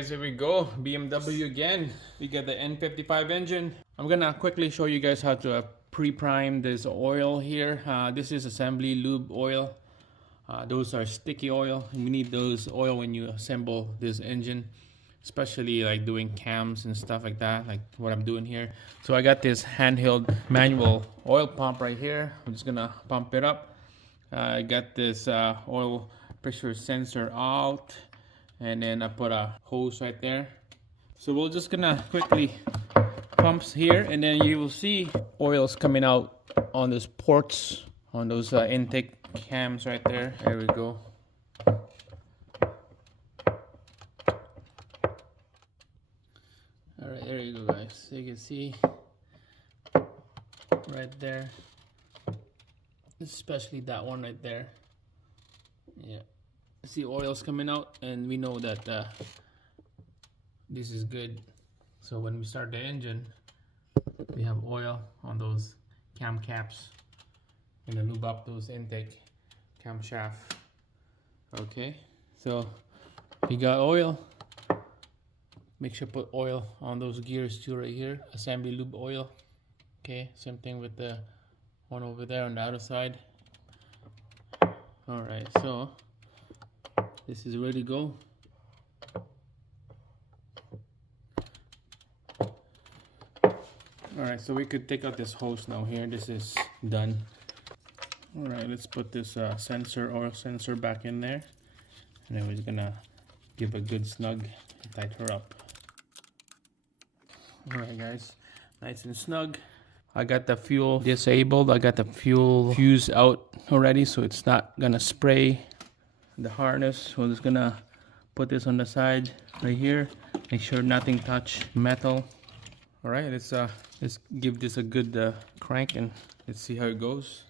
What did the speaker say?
guys, here we go. BMW again. We got the N55 engine. I'm gonna quickly show you guys how to pre-prime this oil here. This is assembly lube oil. Those are sticky oil. We need those oil when you assemble this engine, especially like doing cams and stuff like that, like what I'm doing here. So I got this handheld manual oil pump right here. I'm just gonna pump it up. I got this oil pressure sensor out, and then I put a hose right there. So we're just gonna quickly pumps here, and then you will see oils coming out on those ports, on those intake cams right there. There we go. Alright, there you go guys. So you can see right there, especially that one right there. Yeah, see oils coming out, and we know that this is good. So when we start the engine, we have oil on those cam caps. Gonna lube up those intake camshaft. Okay, so we got oil. Make sure put oil on those gears too right here. Assembly lube oil. Okay, same thing with the one over there on the other side. Alright, so this is ready to go. Alright, so we could take out this hose now here. This is done. Alright, let's put this sensor, oil sensor back in there. And then we're just gonna give a good snug and tighten her up. Alright guys, nice and snug. I got the fuel disabled. I got the fuel fuse out already, so it's not gonna spray the harness. So I'm just gonna put this on the side right here. Make sure nothing touch metal. All right, let's give this a good crank, and let's see how it goes.